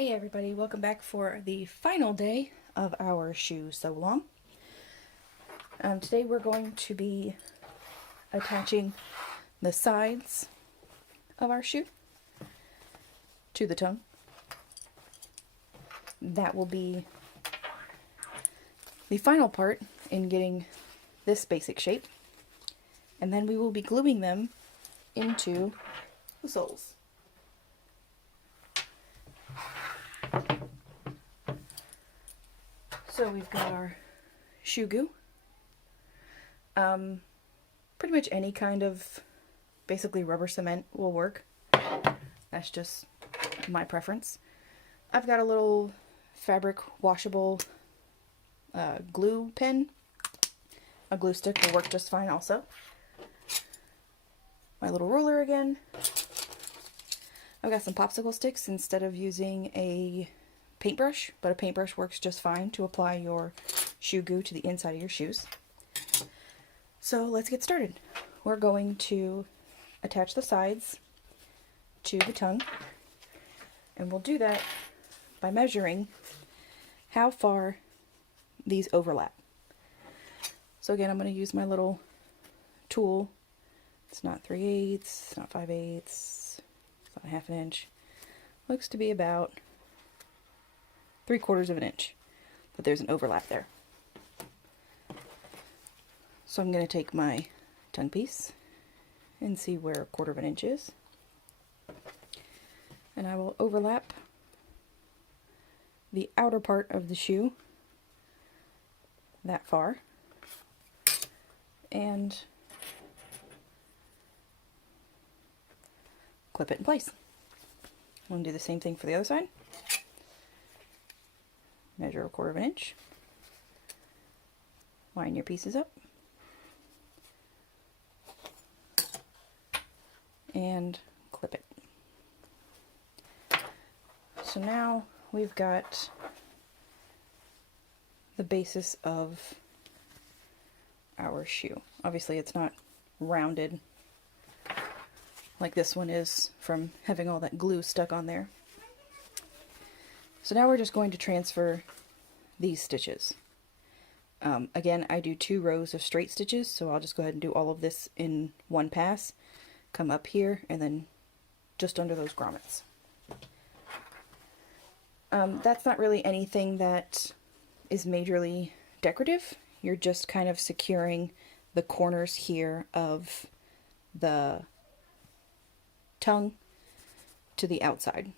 Hey everybody, welcome back for the final day of our shoe sew along. Today we're going to be attaching the sides of our shoe to the tongue. That will be the final part in getting this basic shape, and then we will be gluing them into the soles. So we've got our shoe goo. Pretty much any kind of basically rubber cement will work. That's just my preference. I've got a little fabric washable glue pen. A glue stick will work just fine also. My little ruler again. I've got some popsicle sticks instead of using a paintbrush, but a paintbrush works just fine to apply your shoe goo to the inside of your shoes. So let's get started. We're going to attach the sides to the tongue, and we'll do that by measuring how far these overlap. So again, I'm going to use my little tool. It's not 3/8, it's not 5/8, it's not 1/2 inch. Looks to be about 3/4 of an inch, but there's an overlap there. So I'm going to take my tongue piece and see where 1/4 of an inch is, and I will overlap the outer part of the shoe that far, and clip it in place. I'm going to do the same thing for the other side. Measure 1/4 of an inch, line your pieces up, and clip it. So now we've got the basis of our shoe. Obviously it's not rounded like this one is from having all that glue stuck on there. So now we're just going to transfer these stitches. Again, I do 2 rows of straight stitches, so I'll just go ahead and do all of this in one pass. Come up here and then just under those grommets. That's not really anything that is majorly decorative. You're just kind of securing the corners here of the tongue to the outside.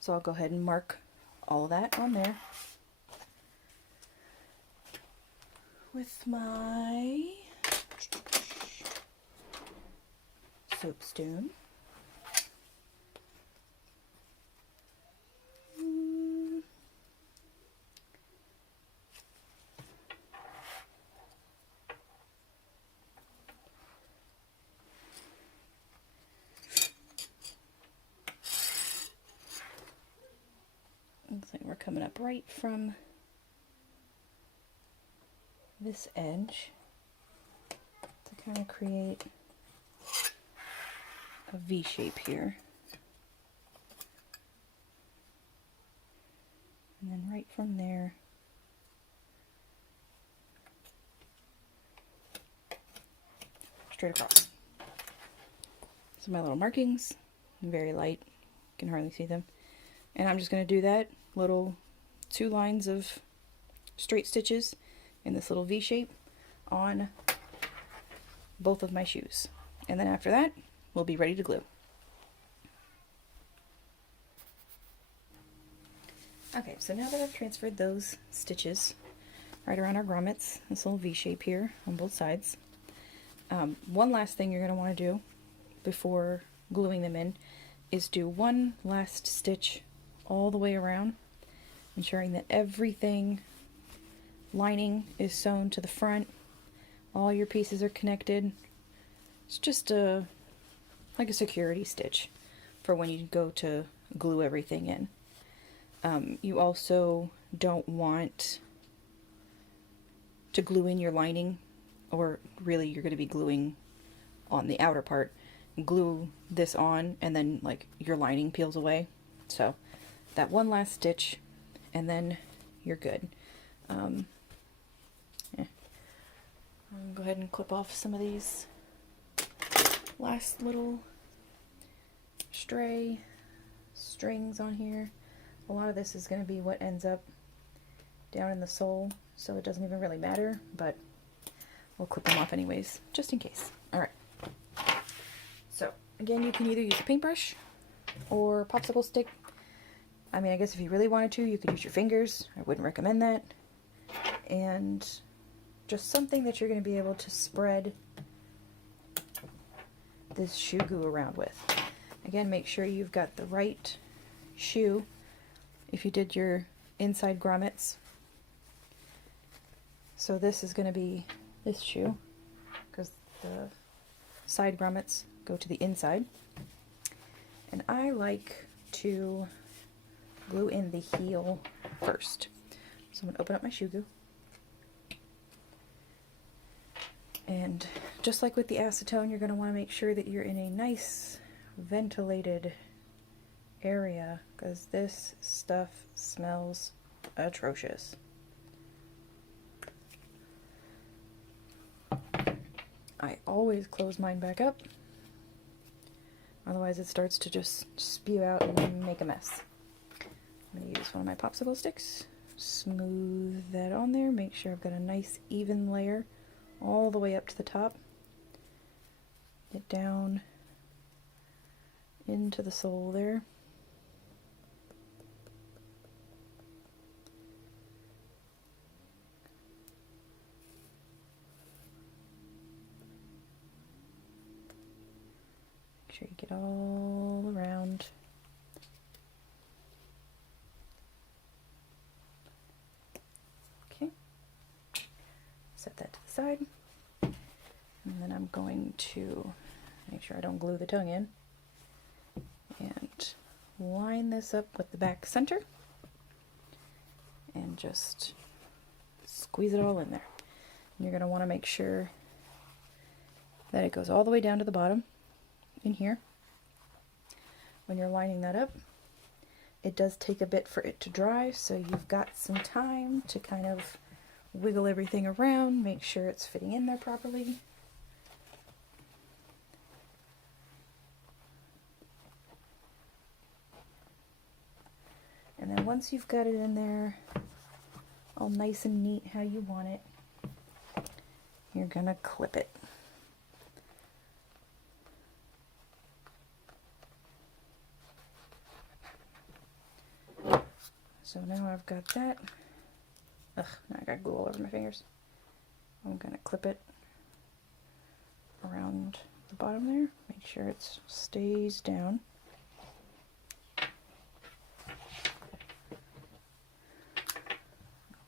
So I'll go ahead and mark all of that on there with my soapstone. Looks like we're coming up right from this edge to kind of create a V shape here. And then right from there, straight across. So my little markings, very light, you can hardly see them. And I'm just going to do that little 2 lines of straight stitches in this little V shape on both of my shoes. And then after that, we'll be ready to glue. Okay, so now that I've transferred those stitches right around our grommets, this little V shape here on both sides, one last thing you're going to want to do before gluing them in is do one last stitch all the way around, ensuring that everything lining is sewn to the front, all your pieces are connected. It's just like a security stitch for when you go to glue everything in. You also don't want to glue in your lining, or really you're going to be gluing on the outer part. glue this on and then like your lining peels away. So that one last stitch and then you're good. I'll go ahead and clip off some of these last little stray strings on here. A lot of this is going to be what ends up down in the sole, so it doesn't even really matter, but we'll clip them off anyways, just in case. Alright, so again, you can either use a paintbrush or a popsicle stick. I mean, I guess if you really wanted to, you could use your fingers. I wouldn't recommend that. And just something that you're going to be able to spread this shoe glue around with. Again, make sure you've got the right shoe if you did your inside grommets. So this is going to be this shoe, because the side grommets go to the inside. And I like to glue in the heel first. So I'm going to open up my shoe glue. And just like with the acetone, you're going to want to make sure that you're in a nice ventilated area, because this stuff smells atrocious. I always close mine back up, otherwise it starts to just spew out and make a mess. I'm going to use one of my popsicle sticks, smooth that on there, make sure I've got a nice even layer all the way up to the top. Get down into the sole there. Make sure you get all around. Okay. Set that to the side. And then I'm going to make sure I don't glue the tongue in. And line this up with the back center. And just squeeze it all in there. And you're going to want to make sure that it goes all the way down to the bottom in here. When you're lining that up, it does take a bit for it to dry, so you've got some time to kind of wiggle everything around, make sure it's fitting in there properly. And then once you've got it in there all nice and neat how you want it, you're gonna clip it. So now I've got that. Ugh, now I got glue all over my fingers. I'm gonna clip it around the bottom there. Make sure it stays down. I'll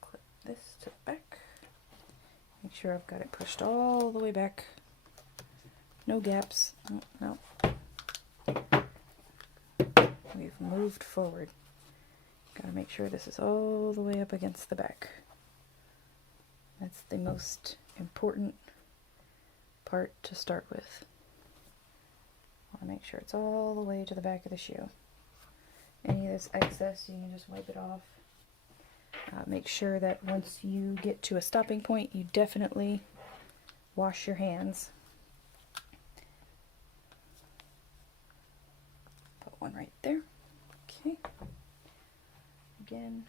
clip this to the back. Make sure I've got it pushed all the way back. No gaps. Oh, no. We've moved forward. Gotta make sure this is all the way up against the back. That's the most important part to start with. I want to make sure it's all the way to the back of the shoe. Any of this excess, you can just wipe it off. Make sure that once you get to a stopping point, you definitely wash your hands. Put one right there. Okay. Again,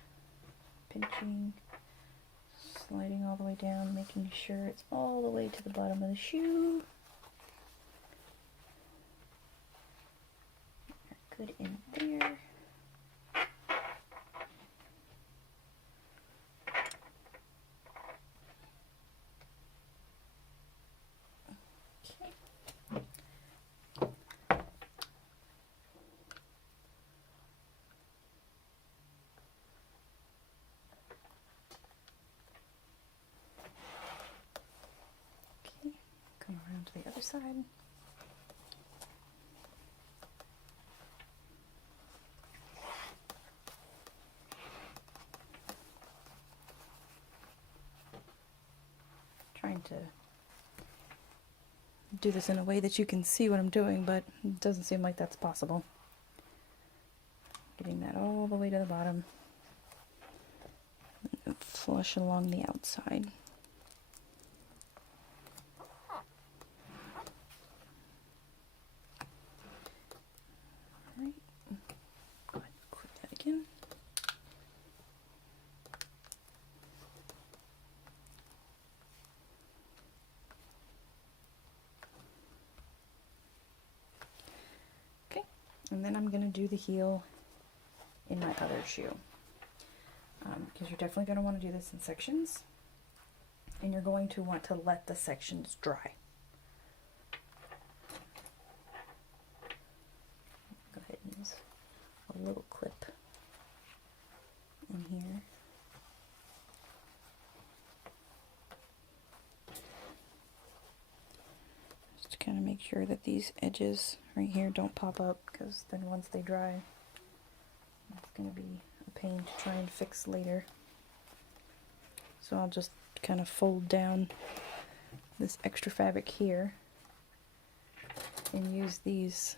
pinching, sliding all the way down, making sure it's all the way to the bottom of the shoe. Good in there. Come around to the other side. Trying to do this in a way that you can see what I'm doing, but it doesn't seem like that's possible. Getting that all the way to the bottom and flush along the outside. Alright, go ahead and clip that again. Okay, and then I'm going to do the heel in my other shoe, because you're definitely going to want to do this in sections, and you're going to want to let the sections dry. Go ahead and use a little clip in here. Just to kind of make sure that these edges right here don't pop up, because then once they dry, it's going to be a pain to try and fix later. So I'll just kind of fold down this extra fabric here and use these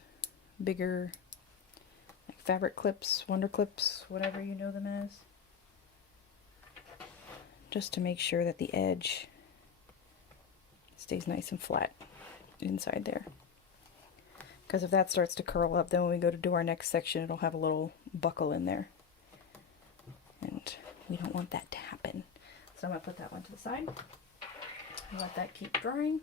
bigger like fabric clips, wonder clips, whatever you know them as, just to make sure that the edge stays nice and flat inside there. Because if that starts to curl up, then when we go to do our next section, it'll have a little buckle in there. And we don't want that to happen. So I'm going to put that one to the side and let that keep drying.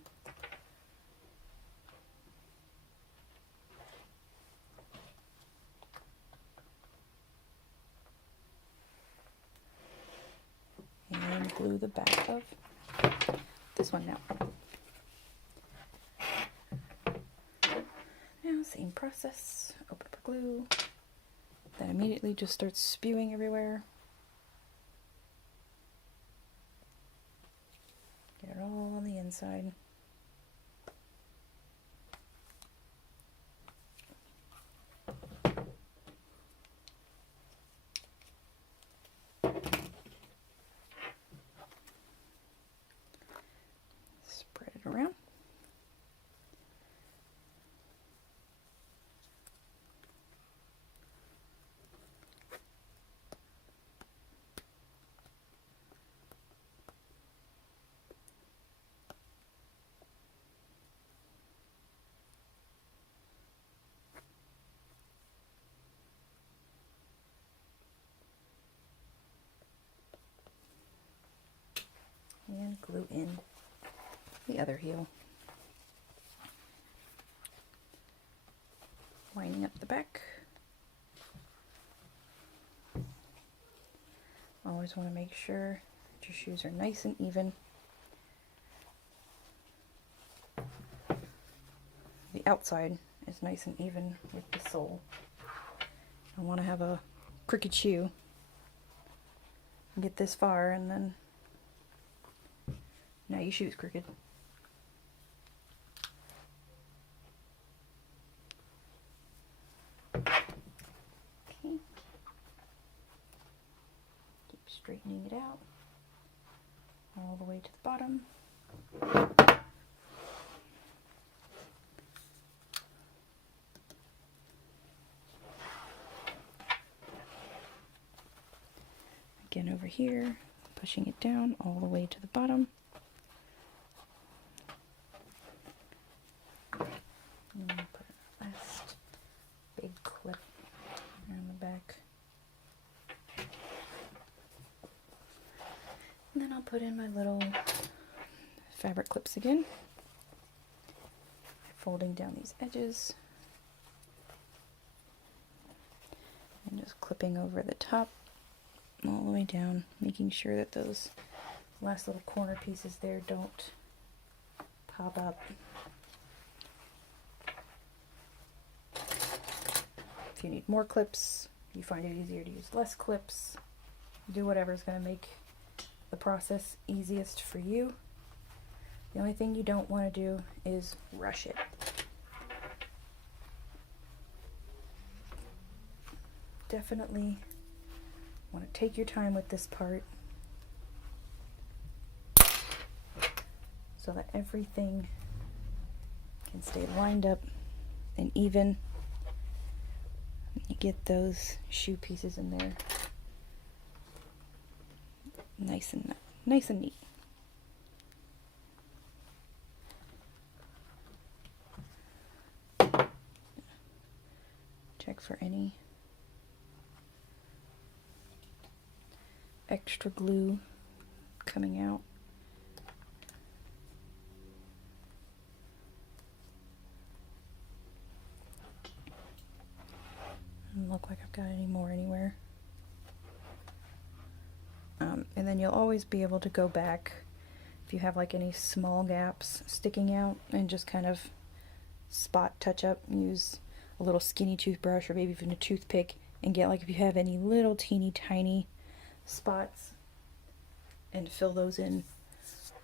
And glue the back of this one now. Now, same process, open up our glue, that immediately just starts spewing everywhere. Get it all on the inside. Spread it around. And glue in the other heel. Winding up the back. Always want to make sure that your shoes are nice and even. The outside is nice and even with the sole. I want to have a crooked shoe. Get this far and then now your shoe's crooked. Okay. Keep straightening it out all the way to the bottom. Again over here, pushing it down all the way to the bottom. And put a last big clip around the back. And then I'll put in my little fabric clips again. Folding down these edges. And just clipping over the top all the way down, making sure that those last little corner pieces there don't pop up. If you need more clips, you find it easier to use less clips, do whatever is going to make the process easiest for you. The only thing you don't want to do is rush it. Definitely want to take your time with this part so that everything can stay lined up and even. You get those shoe pieces in there nice and neat. Check for any extra glue coming out. Doesn't look like I've got any more anywhere. And then you'll always be able to go back if you have like any small gaps sticking out and just kind of spot touch up. Use a little skinny toothbrush or maybe even a toothpick and get like if you have any little teeny tiny spots and fill those in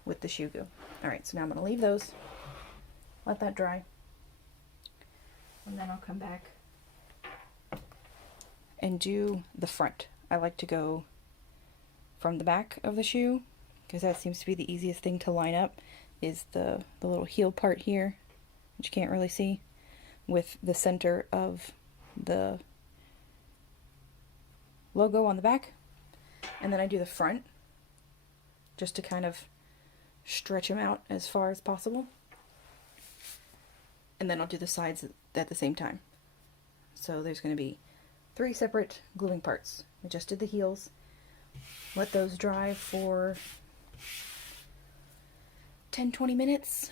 with the shoe glue. Alright, so now I'm going to leave those, let that dry, and then I'll come back and do the front. I like to go from the back of the shoe because that seems to be the easiest thing to line up, is the little heel part here, which you can't really see, with the center of the logo on the back. And then I do the front just to kind of stretch them out as far as possible. And then I'll do the sides at the same time. So there's going to be 3 separate gluing parts. I just did the heels. Let those dry for 10-20 minutes.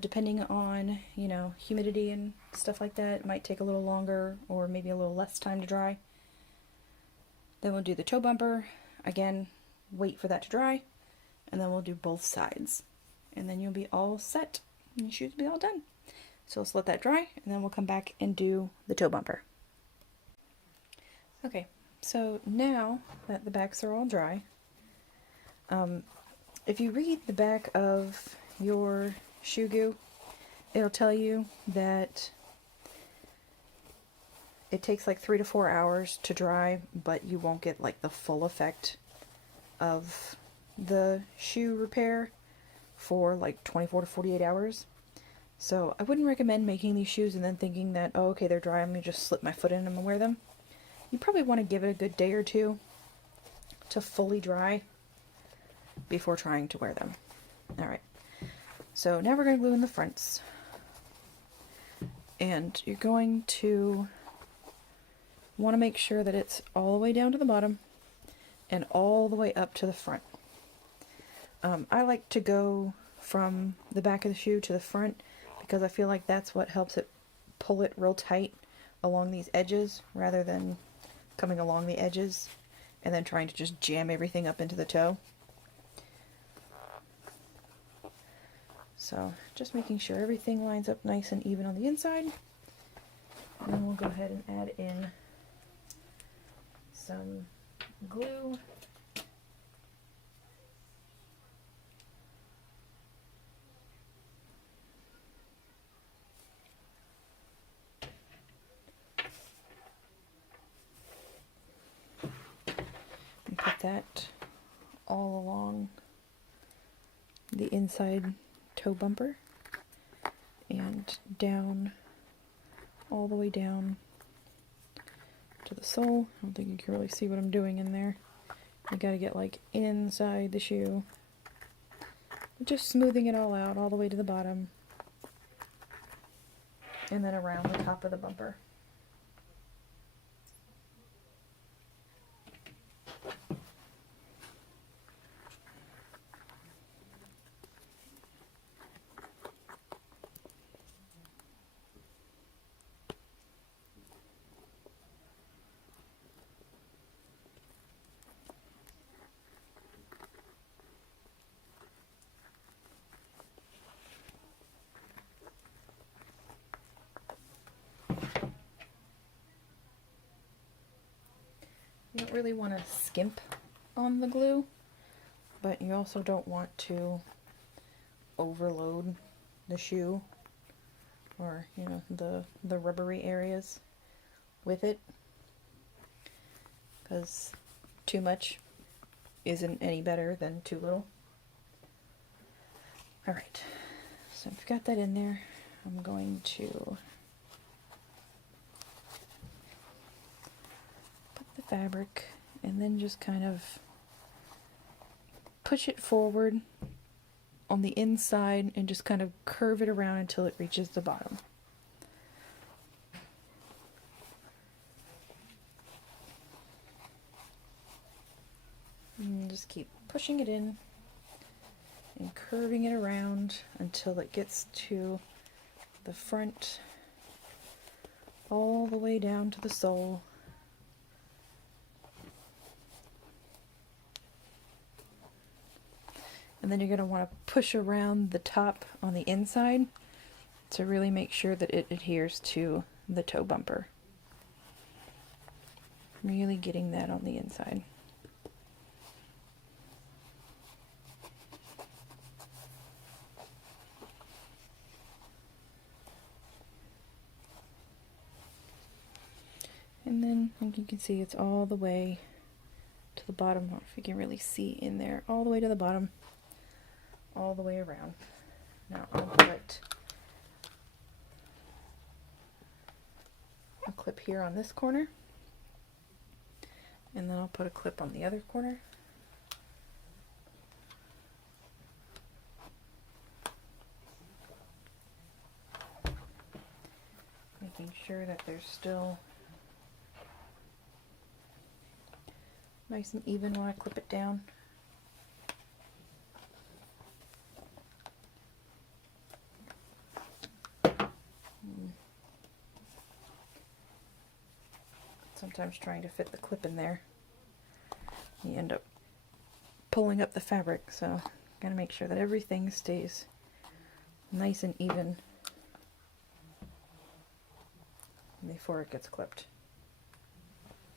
Depending on, you know, humidity and stuff like that, it might take a little longer or maybe a little less time to dry. Then we'll do the toe bumper. Again, wait for that to dry, and then we'll do both sides. And then you'll be all set, and your shoes will be all done. So let's let that dry, and then we'll come back and do the toe bumper. Okay, so now that the backs are all dry, if you read the back of your shoe goo, it'll tell you that it takes like 3 to 4 hours to dry, but you won't get like the full effect of the shoe repair for like 24 to 48 hours. So I wouldn't recommend making these shoes and then thinking that, oh, okay, they're dry, I'm going to just slip my foot in them and wear them. You probably want to give it a good day or two to fully dry before trying to wear them. Alright, so now we're going to glue in the fronts. And you're going to want to make sure that it's all the way down to the bottom and all the way up to the front. I like to go from the back of the shoe to the front because I feel like that's what helps it pull it real tight along these edges rather than coming along the edges and then trying to just jam everything up into the toe. So just making sure everything lines up nice and even on the inside. And then we'll go ahead and add in some glue. And put that all along the inside toe bumper and down, all the way down to the sole. I don't think you can really see what I'm doing in there. You gotta get like inside the shoe. Just smoothing it all out all the way to the bottom and then around the top of the bumper. You don't really want to skimp on the glue, but you also don't want to overload the shoe or, you know, the rubbery areas with it, because too much isn't any better than too little. Alright, so I've got that in there. I'm going to put the fabric and then just kind of push it forward on the inside and just kind of curve it around until it reaches the bottom. And just keep pushing it in and curving it around until it gets to the front, all the way down to the sole. And then you're going to want to push around the top on the inside to really make sure that it adheres to the toe bumper. Really getting that on the inside. And then, like you can see, it's all the way to the bottom. I don't know if you can really see in there. All the way to the bottom, all the way around. Now I'll put a clip here on this corner, and then I'll put a clip on the other corner. Making sure that there's still nice and even when I clip it down. Sometimes trying to fit the clip in there, you end up pulling up the fabric, so gotta make sure that everything stays nice and even before it gets clipped.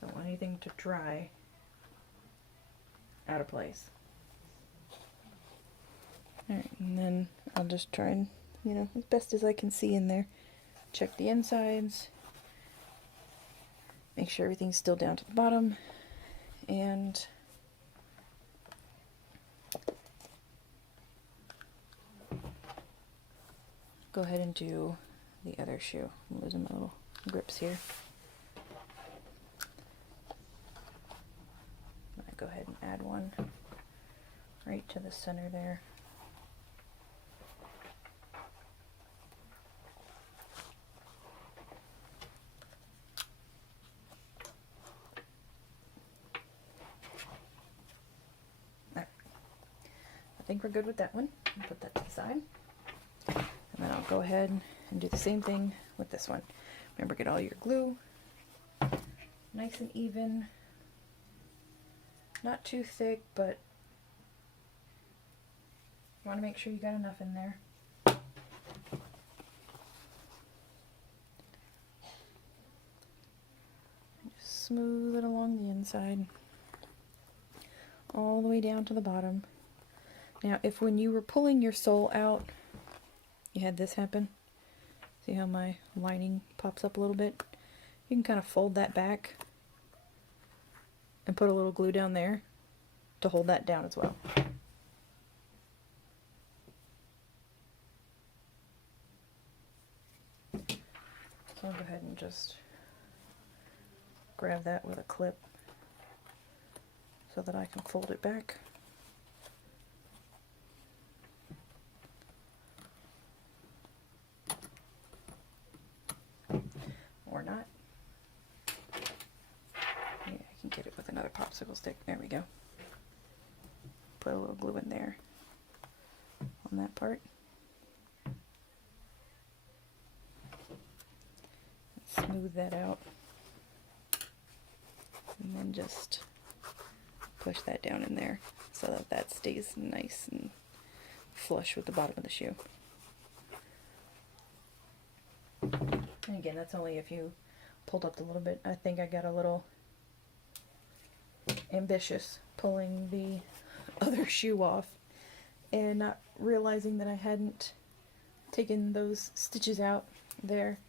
Don't want anything to dry out of place. Alright, and then I'll just try and, as best as I can see in there, check the insides, make sure everything's still down to the bottom, and go ahead and do the other shoe. I'm losing my little grips here. Go ahead and add one right to the center there. Alright. I think we're good with that one. I'll put that to the side. And then I'll go ahead and do the same thing with this one. Remember, get all your glue nice and even. Not too thick, but you want to make sure you got enough in there. Just smooth it along the inside, all the way down to the bottom. Now, if when you were pulling your sole out, you had this happen, see how my lining pops up a little bit? You can kind of fold that back and put a little glue down there to hold that down as well. So I'll go ahead and just grab that with a clip so that I can fold it back. Or not. Yeah, I can get it with another popsicle stick. There we go. Put a little glue in there on that part. Smooth that out. And then just push that down in there so that that stays nice and flush with the bottom of the shoe. And again, that's only if you pulled up a little bit. I think I got a little ambitious pulling the other shoe off and not realizing that I hadn't taken those stitches out there.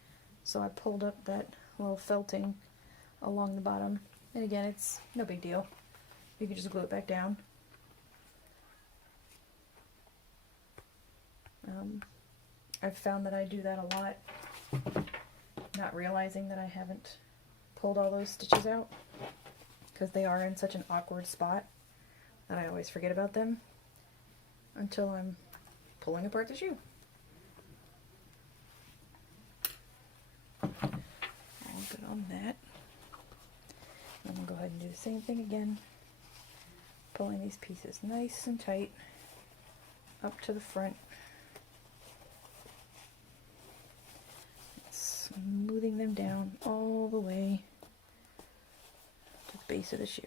So I pulled up that little felting along the bottom. And again, it's no big deal. You can just glue it back down. I've found that I do that a lot, not realizing that I haven't pulled all those stitches out, because they are in such an awkward spot that I always forget about them until I'm pulling apart the shoe. All good on that. I'm going to go ahead and do the same thing again, pulling these pieces nice and tight up to the front, smoothing them down all the way to the base of the shoe.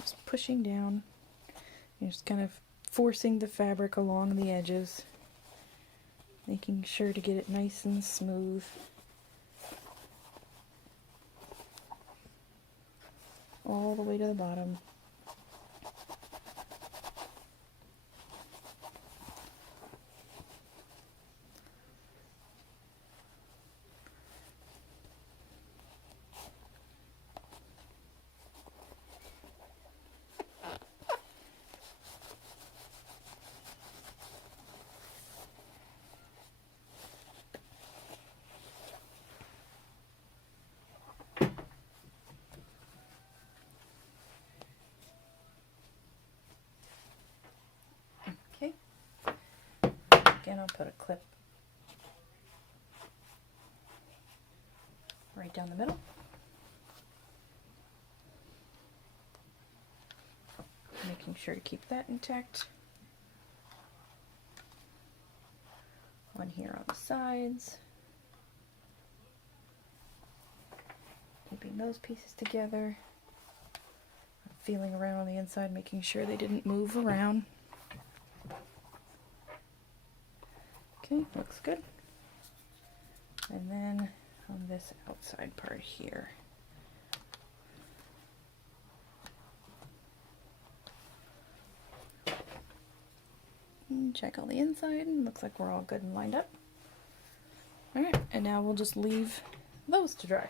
Just pushing down, you're just kind of forcing the fabric along the edges, making sure to get it nice and smooth. All the way to the bottom. Okay. Again, I'll put a clip right down the middle. Making sure to keep that intact. One here on the sides. Keeping those pieces together. Feeling around on the inside, making sure they didn't move around. Okay, looks good. And then on this outside part here. Check on the inside, and looks like we're all good and lined up. Alright, and now we'll just leave those to dry.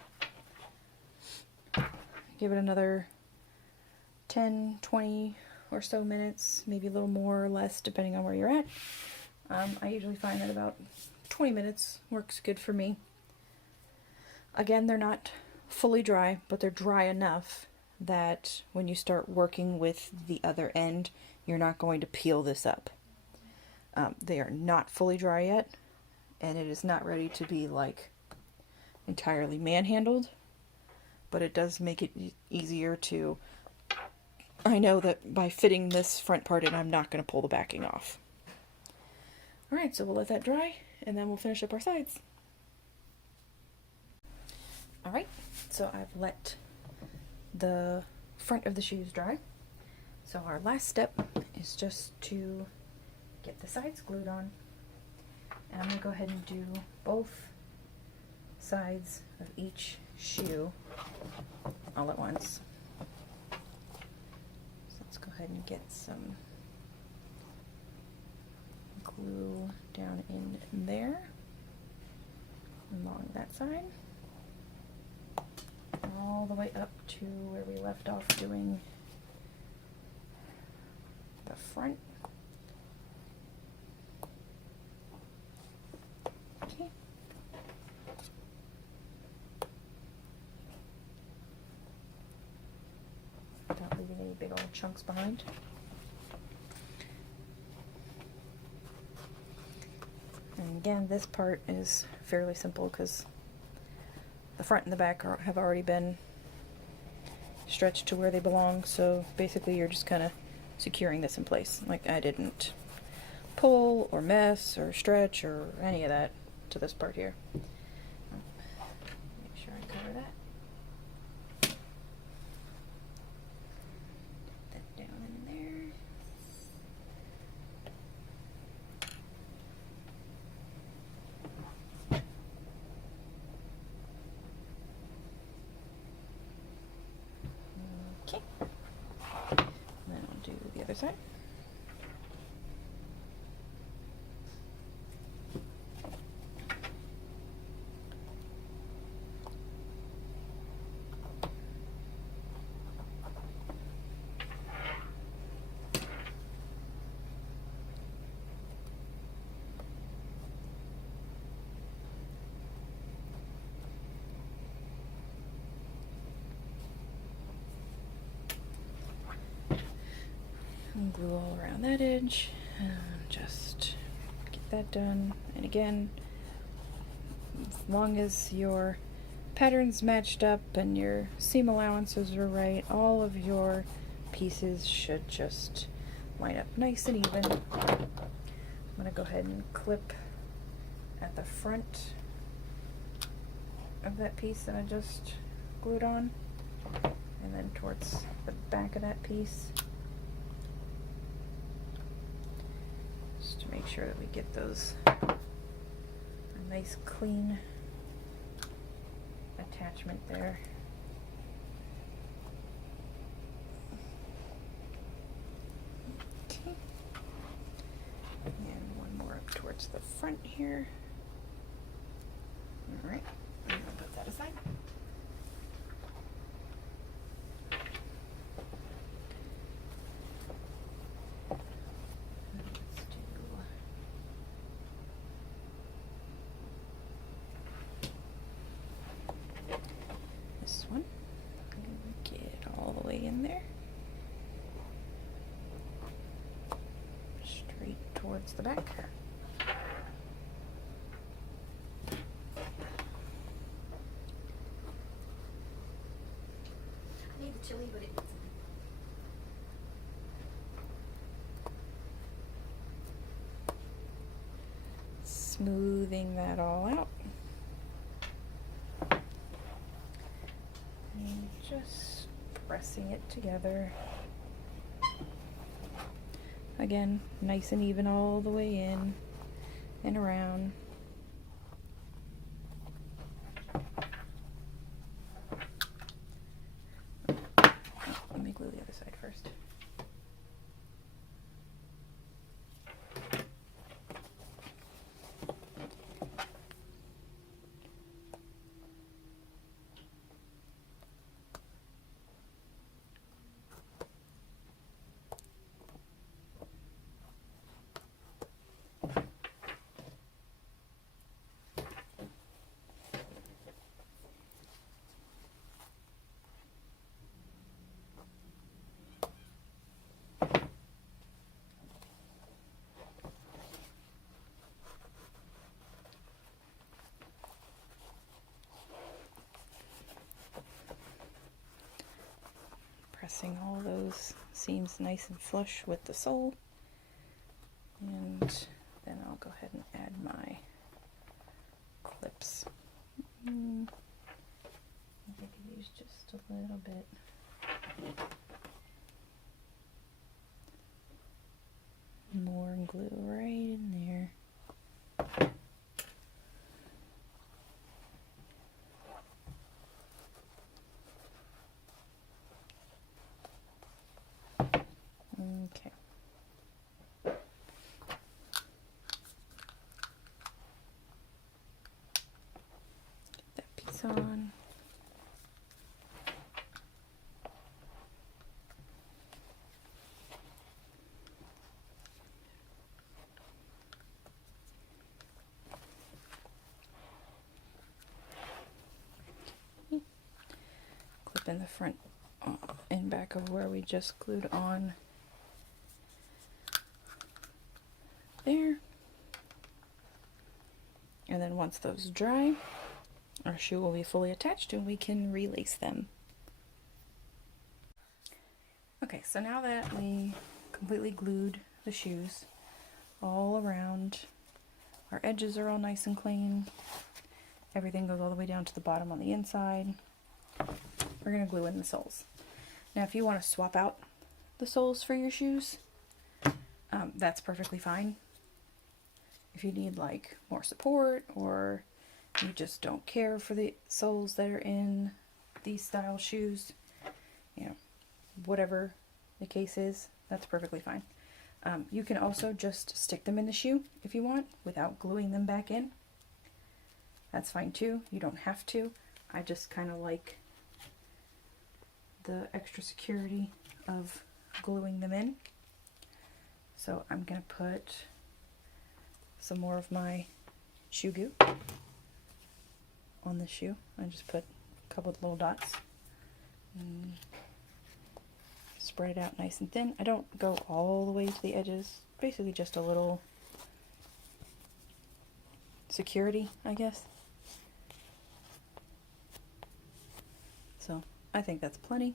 Give it another 10, 20 or so minutes, maybe a little more or less depending on where you're at. I usually find that about 20 minutes works good for me. Again, they're not fully dry, but they're dry enough that when you start working with the other end, you're not going to peel this up. They are not fully dry yet, and it is not ready to be like entirely manhandled, but it does make it easier to, I know that by fitting this front part in, I'm not going to pull the backing off. Alright, so we'll let that dry, and then we'll finish up our sides. Alright, so I've let the front of the shoes dry. So our last step is just to get the sides glued on. And I'm going to go ahead and do both sides of each shoe all at once. So let's go ahead and get some glue down in there along that side, all the way up to where we left off doing the front. Okay. Without leaving any big old chunks behind. And again, this part is fairly simple because the front and the back have already been stretched to where they belong, so basically you're just kind of securing this in place. Like, I didn't pull or mess or stretch or any of that to this part here. Make sure I cover that. Put that down in there. Okay. And then I'll do the other side. And glue all around that edge, and just get that done. And again, as long as your patterns matched up and your seam allowances are right, all of your pieces should just line up nice and even. I'm going to go ahead and clip at the front of that piece that I just glued on, and then towards the back of that piece, just to make sure that we get those a nice clean attachment there. Okay. And one more up towards the front here. All right, I'm gonna put that aside. This one, get it all the way in there, straight towards the back. I need the chili, but it needs Smoothing that all out. And just pressing it together. Again, nice and even all the way in and around. Let me glue the other side first. Pressing all those seams nice and flush with the sole, and then I'll go ahead and add my clips. I think I could use just a little bit. More glue right in there. Okay. Get that piece on. Clip in the front and back of where we just glued on. There. And then once those dry, our shoe will be fully attached and we can relace them. Okay, so now that we completely glued the shoes all around, our edges are all nice and clean, everything goes all the way down to the bottom on the inside, we're going to glue in the soles. Now if you want to swap out the soles for your shoes, that's perfectly fine. If you need like more support, or you just don't care for the soles that are in these style shoes, you know, whatever the case is, that's perfectly fine. You can also just stick them in the shoe if you want without gluing them back in. That's fine too. You don't have to. I just kind of like the extra security of gluing them in. So I'm going to put some more of my shoe goo on the shoe. I just put a couple of little dots and spread it out nice and thin. I don't go all the way to the edges, basically just a little security, I guess. So I think that's plenty.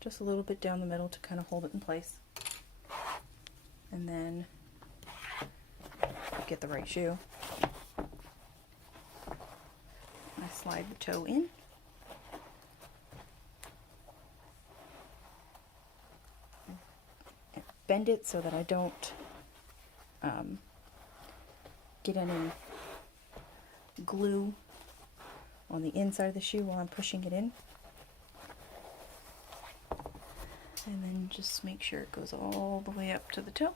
Just a little bit down the middle to kind of hold it in place. And then get the right shoe. I slide the toe in. Bend it so that I don't get any glue on the inside of the shoe while I'm pushing it in. And then just make sure it goes all the way up to the toe.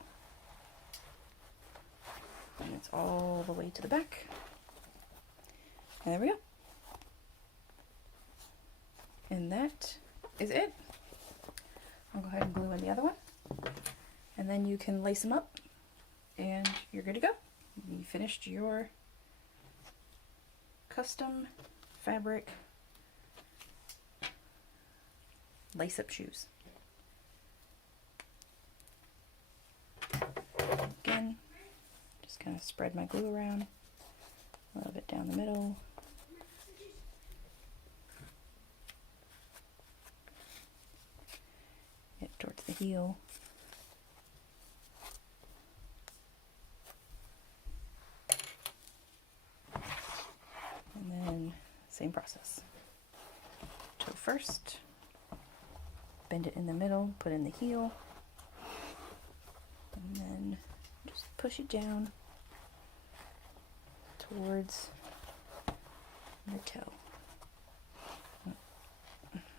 And it's all the way to the back. And there we go. And that is it. I'll go ahead and glue in the other one. And then you can lace them up and you're good to go. You finished your custom fabric lace-up shoes. Again, just kind of spread my glue around, a little bit down the middle. Get towards the heel. And then same process. Toe first, bend it in the middle, put in the heel, and then just push it down towards the toe.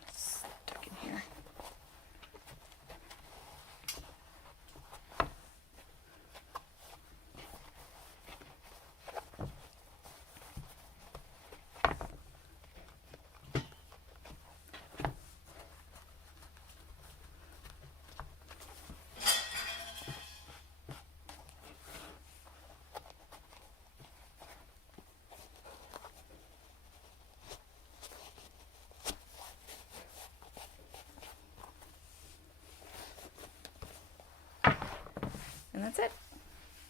It's stuck in here. And that's it.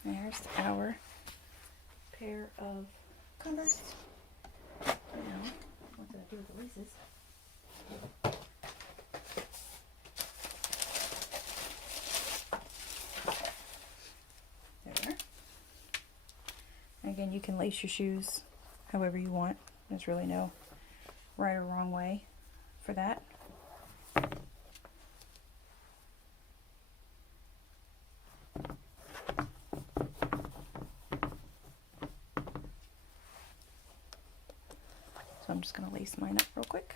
There's our pair of Converse. Now, what did I do with the laces? There we are. Again, you can lace your shoes however you want. There's really no right or wrong way for that. So I'm just going to lace mine up real quick.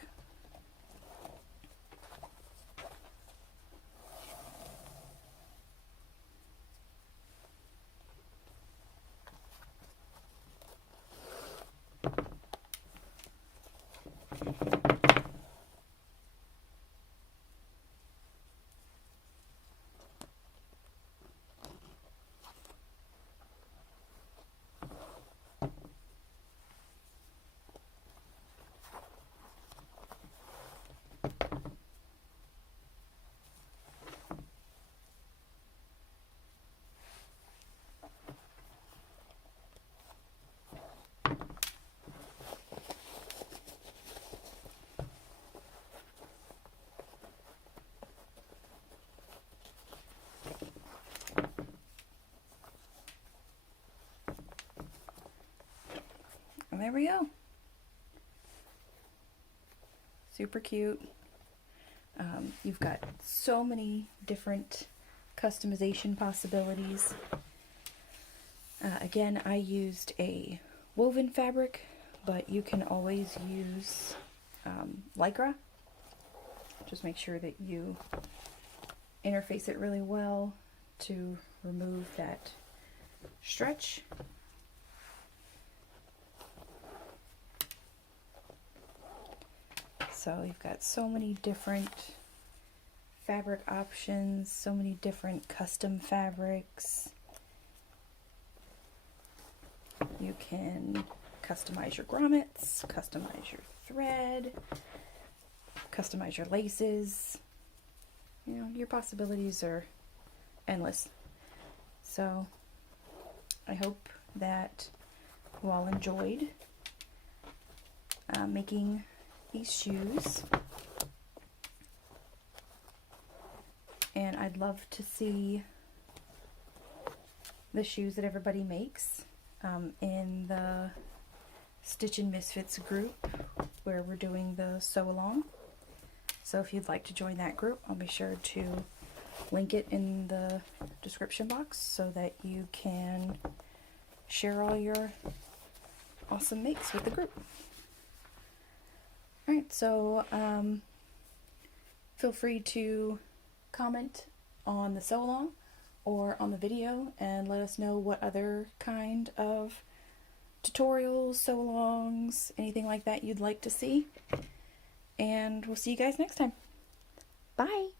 And there we go. Super cute. You've got so many different customization possibilities. Again, I used a woven fabric, but you can always use Lycra. Just make sure that you interface it really well to remove that stretch. So you've got so many different fabric options, so many different custom fabrics. You can customize your grommets, customize your thread, customize your laces. you know, your possibilities are endless. So I hope that you all enjoyed making these shoes, and I'd love to see the shoes that everybody makes in the Stitchin' Misfits group where we're doing the sew along. So if you'd like to join that group, I'll be sure to link it in the description box so that you can share all your awesome makes with the group. Alright, so feel free to comment on the sew along or on the video and let us know what other kind of tutorials, sew alongs, anything like that you'd like to see. And we'll see you guys next time. Bye!